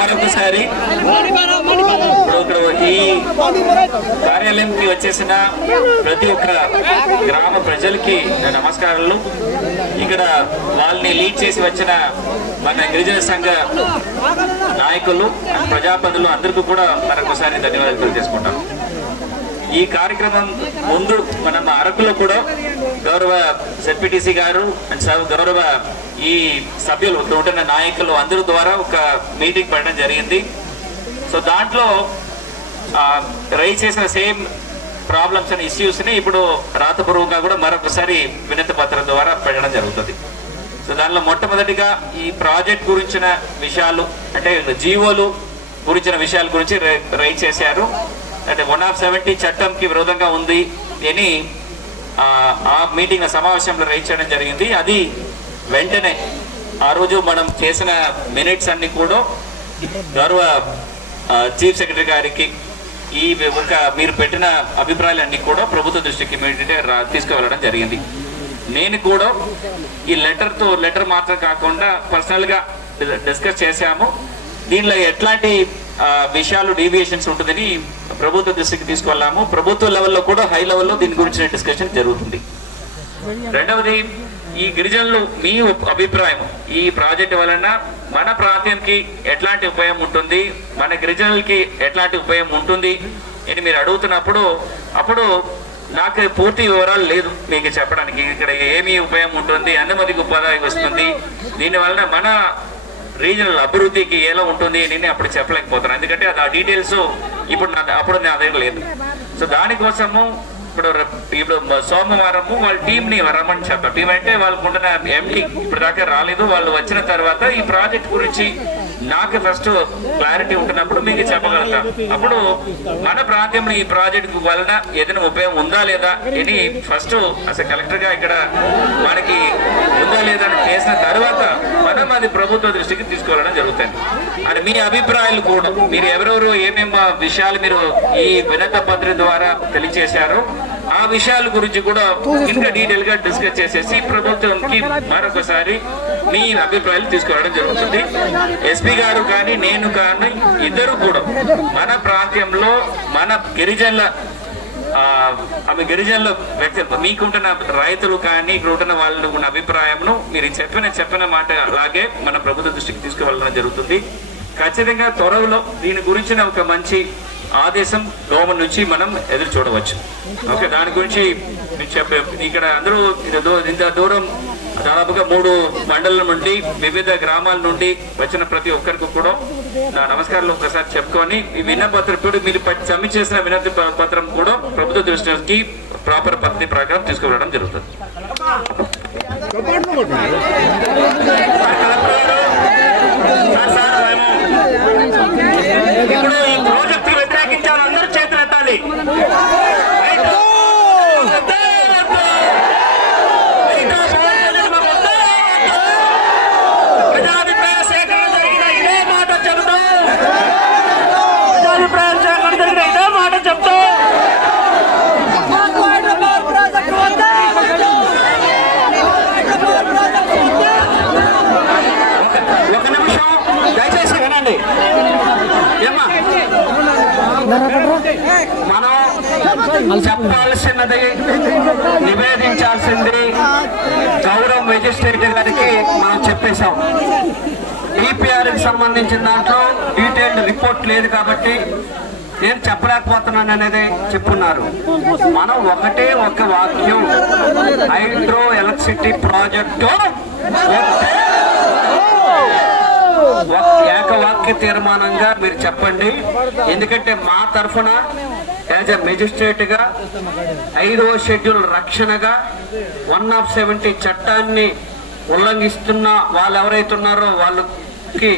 మరొకసారి. ఇక్కడ ఈ కార్యాలయంకి వచ్చేసిన ప్రతి ఒక్క గ్రామ ప్రజలకి నమస్కారాలు. ఇక్కడ వాళ్ళని లీడ్ చేసి వచ్చిన మన గిరిజన సంఘ నాయకులు ప్రజాపతులు అందరికీ కూడా మరొకసారి ధన్యవాదాలు తెలియజేసుకుంటాను. ఈ కార్యక్రమం ముందు మనం అరకులో కూడా గౌరవ జెడ్పీటీసీ గారు అండ్ స- గౌరవ ఈ సభ్యులు ఉంటున్న నాయకులు అందరి ద్వారా ఒక మీటింగ్ పెట్టడం జరిగింది. సో దాంట్లో రైజ్ చేసిన సేమ్ ప్రాబ్లమ్స్ అండ్ ఇష్యూస్ని ఇప్పుడు రాతపూర్వకంగా కూడా మరొకసారి వినతి పత్రం ద్వారా పెట్టడం జరుగుతుంది. సో దానిలో మొట్టమొదటిగా ఈ ప్రాజెక్ట్ గురించిన విషయాలు అంటే జీవోలు గురించిన విషయాల గురించి రైజ్ చేశారు. అంటే వన్ ఆఫ్ సెవెంటీ చట్టంకి విరోధంగా ఉంది అని ఆ, మీటింగ్ సమావేశంలో రైజ్ చేయడం జరిగింది. అది వెంటనే ఆ రోజు మనం చేసిన మినిట్స్ అన్ని కూడా గౌరవ చీఫ్ సెక్రటరీ గారికి ఈ ఒక మీరు పెట్టిన అభిప్రాయాలన్నీ కూడా ప్రభుత్వ దృష్టికి ఇమీడియట్గా తీసుకువెళ్ళడం జరిగింది. నేను కూడా ఈ లెటర్తో లెటర్ మాత్రం కాకుండా పర్సనల్గా డిస్కస్ చేశాము. దీనిలో ఎట్లాంటి విషయాలు డీవియేషన్స్ ఉంటుందని ప్రభుత్వ దృష్టికి తీసుకెళ్ళాము ప్రభుత్వ లెవెల్లో కూడా హై లెవెల్లో దీని గురించిన డిస్కషన్ జరుగుతుంది. రెండవది ఈ గిరిజనులు మీ అభిప్రాయం. ఈ ప్రాజెక్ట్ వలన మన ప్రాంతంకి ఎట్లాంటి ఉపయోగం ఉంటుంది? మన గిరిజనులకి ఎట్లాంటి ఉపయోగం ఉంటుంది? అని మీరు అడుగుతున్నప్పుడు అప్పుడు నాకు పూర్తి వివరాలు లేదు. మీకు చెప్పడానికి ఇక్కడ ఏమి ఉపయోగం ఉంటుంది? ఎంతమందికి ఉపాధి వస్తుంది. దీని వలన మన రీజనల్ అభివృద్ధికి ఎలా ఉంటుంది అని నేను అప్పుడు చెప్పలేకపోతున్నాను ఎందుకంటే అది ఆ డీటెయిల్స్ ఇప్పుడు నా అప్పుడు నా దగ్గర లేదు. సో దానికోసము ఇప్పుడు ఇప్పుడు సోమవారము వాళ్ళ టీంని రమ్మని చెప్పారు. టీం అంటే వాళ్ళకు ఉంటున్న ఎండి ఇప్పుడు దాకా రాలేదు. వాళ్ళు వచ్చిన తర్వాత ఈ ప్రాజెక్ట్ గురించి నాకు ఫస్ట్ క్లారిటీ ఉంటున్నప్పుడు మీకు చెప్పగలుగుతా. అప్పుడు మన ప్రాంతంలో ఈ ప్రాజెక్ట్ వలన ఏదైనా ఉపయోగం ఉందా లేదా అని ఫస్ట్ అసలు కలెక్టర్గా ఇక్కడ మనకి ఉందా లేదా అని చేసిన తర్వాత మనం అది ప్రభుత్వ దృష్టికి తీసుకోవాలని జరుగుతుంది అది మీ అభిప్రాయాలు కూడా. మీరు ఎవరెవరు ఏమేమి విషయాలు మీరు ఈ వినత పత్రిక ద్వారా తెలియజేశారో ఆ విషయాల గురించి కూడా ఇంకా డీటెయిల్గా డిస్కస్ చేసేసి ప్రభుత్వంకి మరొకసారి మీ అభిప్రాయాలు తీసుకురావడం జరుగుతుంది. ఎస్పీ గారు కానీ నేను కానీ ఇద్దరు కూడా మన ప్రాంతంలో మన గిరిజనుల ఆమె గిరిజనుల వ్యక్తి మీకుంటున్న రైతులు కానీ ఇక్కడ ఉంటున్న వాళ్ళు ఉన్న అభిప్రాయంను మీరు చెప్పిన చెప్పిన మాట అలాగే మన ప్రభుత్వ దృష్టికి తీసుకువెళ్ళడం జరుగుతుంది. ఖచ్చితంగా త్వరలో దీని గురించిన ఒక మంచి ఆదేశం గవర్నమెంట్ నుంచి మనం ఎదురు చూడవచ్చు. ఓకే దాని గురించి చెప్పే ఇక్కడ అందరూ ఇంత దూరం దాదాపుగా మూడు మండలం నుండి వివిధ గ్రామాల నుండి వచ్చిన ప్రతి ఒక్కరికి కూడా నా నమస్కారాలు ఒకసారి చెప్పుకొని ఈ విన్నపత్రం ఇప్పుడు మీరు సమ్మె చేసిన వినతి పత్రం కూడా ప్రభుత్వ దృష్టికి ప్రాపర్ పద్ధతి ప్రకారం తీసుకురావడం జరుగుతుంది ఇప్పుడు ఈ ప్రాజెక్ట్ వ్యతిరేకించాలి అందరూ చేతులు ఎత్తాలి ప్రజాభిప్రాయ సేకరణ జరిగిన ఇదే మాట చెబుతూ ప్రజాభిప్రాయ సేకరణ జరిగిన ఇదే మాట చెప్తూ ఒక నిమిషం దయచేసి వినండి ఏమ్మా మనం చెప్పాల్సినది నివేదించాల్సింది గౌరవ మెజిస్ట్రేట్ గారికి మనం చెప్పేశాం. డిపిఆర్ సంబంధించిన దాంట్లో డీటెయిల్డ్ రిపోర్ట్ లేదు కాబట్టి నేను చెప్పలేకపోతున్నాను అనేది చెప్పున్నారు. మనం ఒకటే ఒక వాక్యం హైడ్రో ఎలక్ట్రిసిటీ ప్రాజెక్టు ఏకవాక్య తీర్మానంగా మీరు చెప్పండి. ఎందుకంటే మా తరఫున యాజ్ ఎ మెజిస్ట్రేట్గా ఐదవ షెడ్యూల్ రక్షణగా వన్ ఆఫ్ సెవెంటీ చట్టాన్ని ఉల్లంఘిస్తున్న వాళ్ళు ఎవరైతే ఉన్నారో వాళ్ళకి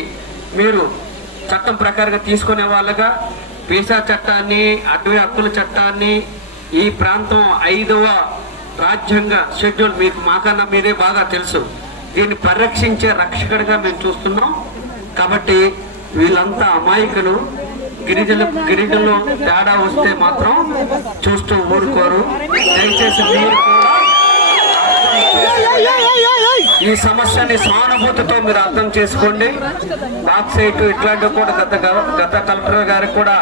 మీరు చట్టం ప్రకారంగా తీసుకునే వాళ్ళగా వీసా చట్టాన్ని అటవీ హక్కుల చట్టాన్ని ఈ ప్రాంతం ఐదవ రాజ్యాంగ షెడ్యూల్ మీకు మాకన్నా మీరే బాగా తెలుసు. దీన్ని పరిరక్షించే రక్షకుడిగా మేము చూస్తున్నాం. కాబట్టి వీళ్ళంతా అమాయకులు. గిరిజన గిరిజనులు తేడా వస్తే మాత్రం చూస్తూ ఊరుకోరు. దయచేసి మీరు కూడా ఈ సమస్యని సానుభూతితో మీరు అర్థం చేసుకోండి. బాక్సైట్ ఇట్లాంటివి కూడా గత గత కలెక్టర్ గారికి కూడా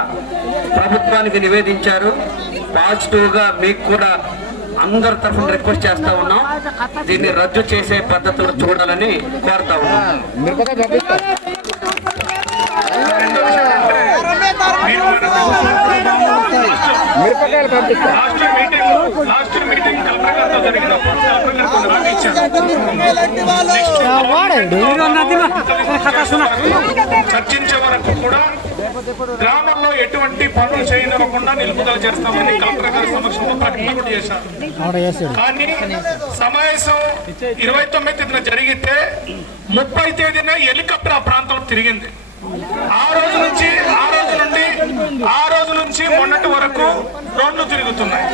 ప్రభుత్వానికి నివేదించారు. పాజిటివ్గా మీకు కూడా అందరి తరఫున రిక్వెస్ట్ చేస్తా ఉన్నాం. దీన్ని రద్దు చేసే పద్ధతులు చూడాలని కోరుతా ఉన్నాం. చర్చించే వరకు కూడా గ్రామంలో ఎటువంటి పనులు చేయనివ్వకుండా నిలుపుదల చేస్తామని కలెక్టర్ గారి సమక్షంలో ప్రకటన కూడా చేశారు. కానీ సమావేశం ఇరవై తొమ్మిది తేదీన జరిగితే ముప్పై తేదీన హెలికాప్టర్ ఆ ప్రాంతంలో తిరిగింది. ఆ రోజు నుంచి ఆ రోజు నుండి ఆ రోజు నుంచి మొన్నటి వరకు రోడ్లు తిరుగుతున్నాయి.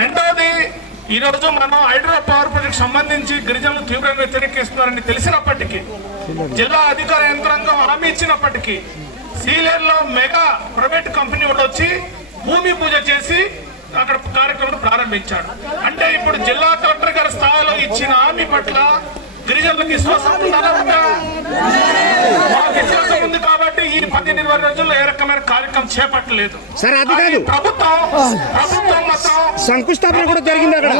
రెండవది ఈ రోజు మనం హైడ్రో పవర్ ప్రాజెక్ట్ సంబంధించి గిరిజనులు తీవ్రంగా వ్యతిరేకిస్తున్నారని తెలిసినప్పటికీ జిల్లా అధికార యంత్రాంగం హామీ ఇచ్చినప్పటికీ సీలేరులో మెగా ప్రైవేట్ కంపెనీ వాడు వచ్చి భూమి పూజ చేసి అక్కడ కార్యక్రమం ప్రారంభించాడు అంటే ఇప్పుడు జిల్లా కలెక్టర్ గారి స్థాయిలో ఇచ్చిన హామీ పట్ల గిరిజనులకు విశ్వాసం ఉందా ఉందా? మాకు విశ్వాసం ఉంది కాబట్టి ఈ పదిహేను ఇరవై రోజుల్లో ఏ రకమైన కార్యక్రమం చేపట్టలేదు సరే, అది కాదు. ప్రభుత్వం ప్రభుత్వం మొత్తం శంకుస్థాపన కూడా జరిగింది అక్కడ.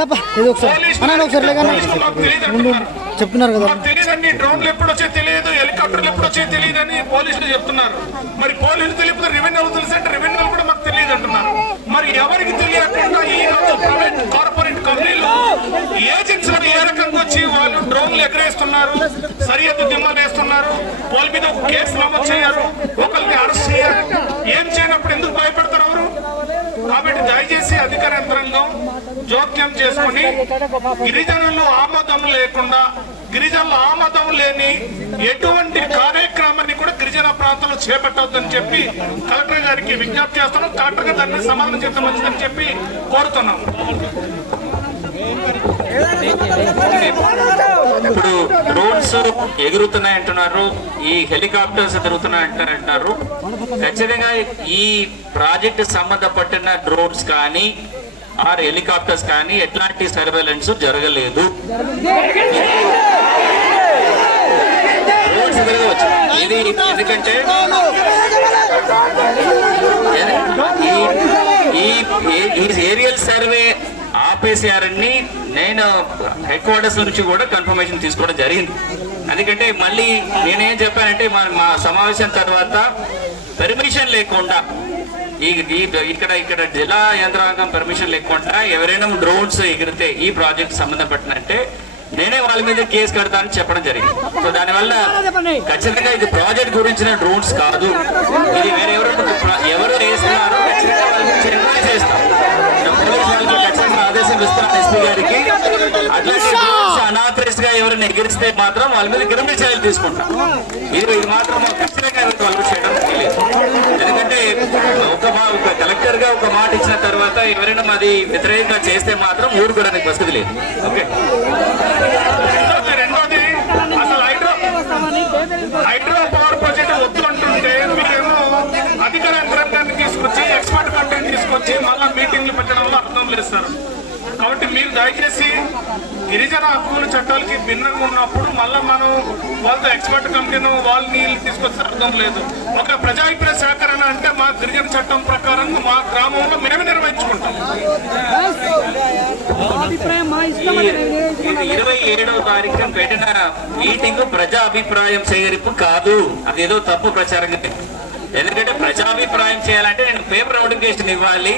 చెప్తున్నారు కదా తెలియదండి. డ్రోన్లు ఎప్పుడు వచ్చాయి తెలియదు. హెలికాప్టర్లు ఎప్పుడు వచ్చాయి తెలియదని పోలీసులు చెప్తున్నారు. మరి పోలీసులు తెలియదు రెవెన్యూ తెలుసు అంటే రెవెన్యూ కూడా మాకు తెలియదు అంటున్నారు. మరి ఎవరికి తెలియకుండా ఈ రోజు ప్రైవేట్ కార్పొరేట్ కంపెనీలు ఏజెన్సీలు ఏ రకంగా వచ్చి వాళ్ళు డ్రోన్లు ఎగరేస్తున్నారు సరిహద్దు దిమ్మలు వేస్తున్నారు వాళ్ళ మీద ఒక కేసు నమోదు చేయాలి ఒకరిని అరెస్ట్ చేయాలి ఏం చేయనప్పుడు ఎందుకు భయపడతారు ఎవరు కాబట్టి దయచేసి అధికార యంత్రాంగం జోక్యం చేసుకుని గిరిజనులు ఆమోదం లేకుండా గిరిజనులు ఆమోదం లేని ఎటువంటి కార్యక్రమాన్ని కూడా గిరిజన ప్రాంతంలో చేపట్టవద్దని చెప్పి కలెక్టర్ గారికి విజ్ఞప్తి చేస్తున్నాం. కలెక్టర్ గారు దాన్ని సమాధానం చెప్తే మంచిదని చెప్పి కోరుతున్నాం. ఇప్పుడు డ్రోన్స్ ఎగురుతున్నాయి అంటున్నారు ఈ హెలికాప్టర్స్ తిరుగుతున్నాయి అంటారు అంటున్నారు ఖచ్చితంగా ఈ ప్రాజెక్ట్ సంబంధపట్టిన డ్రోన్స్ కానీ ఆర్ హెలికాప్టర్స్ కానీ ఎట్లాంటి సర్వేలెన్స్ జరగలేదు ఇది ఎందుకంటే ఈ ఏరియల్ సర్వే ఆపేసారని నేను హెడ్ క్వార్టర్స్ నుంచి కూడా కన్ఫర్మేషన్ తీసుకోవడం జరిగింది. ఎందుకంటే మళ్ళీ నేనేం చెప్పానంటే మా మా సమావేశం తర్వాత పర్మిషన్ లేకుండా ఈ ఇక్కడ ఇక్కడ జిల్లా యంత్రాంగం పర్మిషన్ లేకుండా ఎవరైనా డ్రోన్స్ ఎగిరితే ఈ ప్రాజెక్ట్ సంబంధపడినంటే నేనే వాళ్ళ మీద కేసు కడతానని చెప్పడం జరిగింది. సో దానివల్ల ఖచ్చితంగా ఇది ప్రాజెక్ట్ గురించిన డ్రోన్స్ కాదు. ఇది వేరే ఎవరు ఎవరు వేస్తున్నారో ఖచ్చితంగా చేస్తాం. ఆదేశం ఇస్తాను ఎస్పీ గారికి అట్లాంటి అనాథరైజ్గా ఎవరైనా ఎగిరిస్తే మాత్రం వాళ్ళ మీద క్రిమినల్ చర్యలు తీసుకుంటాం. ఇది ఇది మాత్రం ఖచ్చితంగా వాళ్ళు చేయడం ఎందుకంటే ఒక మా ఒక కలెక్టర్గా ఒక మాట ఇచ్చిన తర్వాత ఎవరైనా మాది వ్యతిరేకంగా చేస్తే మాత్రం ఊరుకోవడానికి వసతి లేదు. ఓకే? రెండోది రెండోది అసలు హైడ్రో హైడ్రో పవర్ ప్రాజెక్ట్ వద్దు అంటుంటే మీరేమో అధికార యంత్రాంగాన్ని తీసుకొచ్చి ఎక్స్పర్ట్ కంటెంట్ తీసుకొచ్చి మళ్ళా మీటింగ్లు పెట్టడంలో అర్థం లేదు సార్. కాబట్టి మీరు దయచేసి గిరిజన హక్కుల చట్టాలకి భిన్నంగా ఉన్నప్పుడు మళ్ళీ మనం వాళ్ళతో ఎక్స్పర్ట్ కమిటీను వాళ్ళని తీసుకొస్తే అర్థం లేదు. ఒక ప్రజాభిప్రాయ సేకరణ అంటే మా గిరిజన చట్టం ప్రకారం మా గ్రామంలో మేమే నిర్వహించుకుంటాం. ఇరవై ఏడవ తారీఖున పెట్టిన మీటింగ్ ప్రజా అభిప్రాయం సేకరింపు కాదు. అదేదో తప్పు ప్రచారం ఎందుకంటే ప్రజాభిప్రాయం చేయాలంటే నేను పేపర్ నోటిఫికేషన్ ఇవ్వాలి.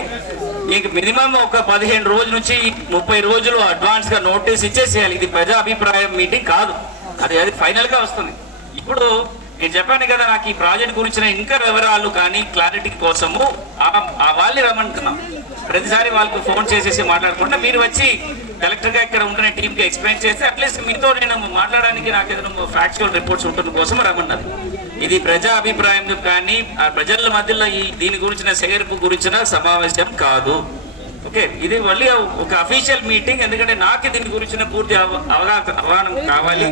ఇంక మినిమం ఒక పదిహేను రోజుల నుంచి ముప్పై రోజులు అడ్వాన్స్గా నోటీస్ ఇచ్చేసేయాలి. ఇది ప్రజా అభిప్రాయం మీటింగ్ కాదు. అది అది ఫైనల్గా వస్తుంది. ఇప్పుడు నేను చెప్పాను కదా నాకు ఈ ప్రాజెక్ట్ గురించిన ఇంకా వివరాలు కానీ క్లారిటీ కోసము ఆ- వాళ్ళని రమ్మంటున్నాం. ప్రతిసారి వాళ్ళకు ఫోన్ చేసేసి మాట్లాడకుండా మీరు వచ్చి కలెక్టర్గా ఇక్కడ ఉంటున్న టీమ్కి ఎక్స్ప్లెయిన్ చేస్తే అట్లీస్ట్ మీతో నేను మాట్లాడడానికి నాకు ఏదైనా ఫ్యాక్చువల్ రిపోర్ట్స్ ఉంటుంది కోసం రమ్మన్నది ఇది ప్రజా అభిప్రాయం కానీ ఆ ప్రజల మధ్యలో ఈ దీని గురించిన సేకరింపు గురించిన సమావేశం కాదు. ఓకే ఇది మళ్ళీ ఒక అఫీషియల్ మీటింగ్ ఎందుకంటే నాకు దీని గురించిన పూర్తి అవ- అవగాహన అవగాహన కావాలి.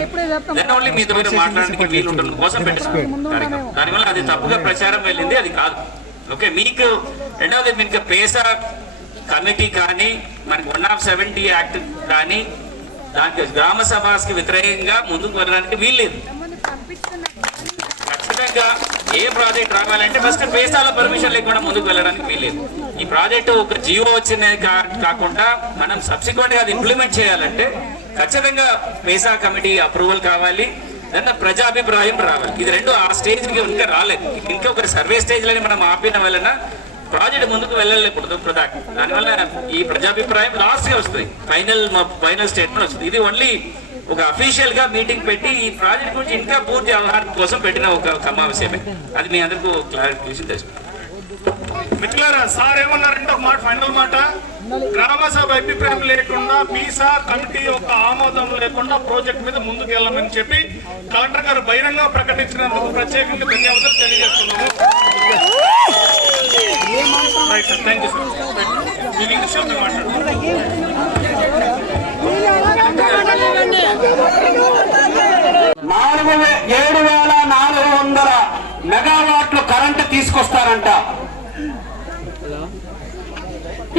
దెన్ ఓన్లీ మీతో మీరు మాట్లాడడానికి వీలు ఉంటుంది కోసం పెట్టిన కార్యక్రమం. దానివల్ల అది తప్పుగా ప్రచారం వెళ్ళింది అది కాదు. ఓకే మీకు రెండవది మీకు పేసా కమిటీ కానీ మనకి వన్ ఆఫ్ సెవెంటీ యాక్ట్ కానీ దానికి గ్రామ సభకి వ్యతిరేకంగా ముందుకు వెళ్ళడానికి వీల్లేదు. ఖచ్చితంగా ఏ ప్రాజెక్ట్ రావాలంటే ఫస్ట్ పేసాల పర్మిషన్ లేకుండా ముందుకు వెళ్ళడానికి వీల్లేదు. ఈ ప్రాజెక్టు ఒక జియో వచ్చింది కాకుండా మనం సబ్సిక్వెంట్గా అది ఇంప్లిమెంట్ చేయాలంటే ఖచ్చితంగా పేసా కమిటీ అప్రూవల్ కావాలి దాంట్లో ప్రజాభిప్రాయం రావాలి. ఇది రెండు ఆ స్టేజ్కి ఇంకా రాలేదు. ఇంకా ఒక సర్వే స్టేజ్లోని మనం ఆపిన వలన ప్రాజెక్ట్ ముందుకు వెళ్ళలేకూడదు ప్రదాక్ దానివల్ల ఈ ప్రజాభిప్రాయం లాస్ట్గా వస్తుంది. ఫైనల్ ఫైనల్ స్టేట్మెంట్ వస్తుంది. ఇది ఓన్లీ ఒక అఫీషియల్గా మీటింగ్ పెట్టి ఈ ప్రాజెక్ట్ గురించి ఇంకా పూర్తి అవగాహన కోసం పెట్టిన ఒక సమావేశమే. అది మీ అందరికీ క్లారిఫికేషన్ తెలుసు మిత్రులారా సార్ ఏమన్నారంటే ఒక మాట ఫైనల్ మాట? గ్రామ సభ అభిప్రాయం లేకుండా బీసా కమిటీ యొక్క ఆమోదం లేకుండా ప్రాజెక్ట్ మీద ముందుకు వెళ్ళమని చెప్పి కలెక్టర్ గారు బహిరంగ ప్రకటించినందుకు ప్రత్యేకంగా ధన్యవాదాలు తెలియజేస్తున్నాము. థ్యాంక్ యూ సార్ నాలుగు ఏడు వేల నాలుగు వందల మెగావాట్లు కరెంటు తీసుకొస్తారంట.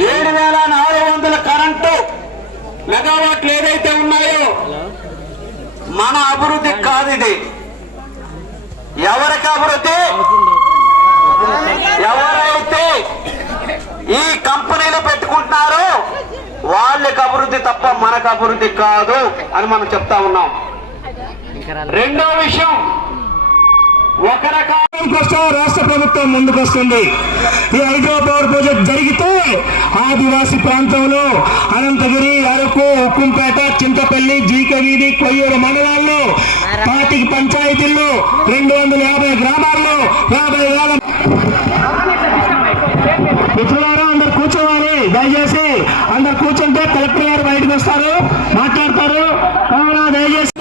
ఏడు వేల నాలుగు వందల కరెంటు మెగావాట్లు ఏదైతే ఉన్నాయో మన అభివృద్ధి కాదు ఇది. ఎవరికి అభివృద్ధి? ఎవరైతే ఈ కంపెనీలు పెట్టుకుంటున్నారో వాళ్ళకి అభివృద్ధి తప్ప మనకు అభివృద్ధి కాదు అని మనం చెప్తా ఉన్నాం. రెండో విషయం ఒక రకాల కోసం రాష్ట్ర ప్రభుత్వం ముందుకొస్తుంది. ఈ హైడ్రో పవర్ ప్రాజెక్ట్ జరిగితే ఆదివాసి ప్రాంతంలో అనంతగిరి అరకు ఉక్కుంపేట చింతపల్లి జీకవీధి కొయ్యూరు మండలాల్లో పాతికి పంచాయతీల్లో రెండు వందల యాభై గ్రామాల్లో యాభై వేల మిత్రులారా అందరు కూర్చోవాలి. దయచేసి అందరు కూర్చుంటే కలెక్టర్ గారు బయటకు వస్తారు. మాట్లాడతారు. దయచేసి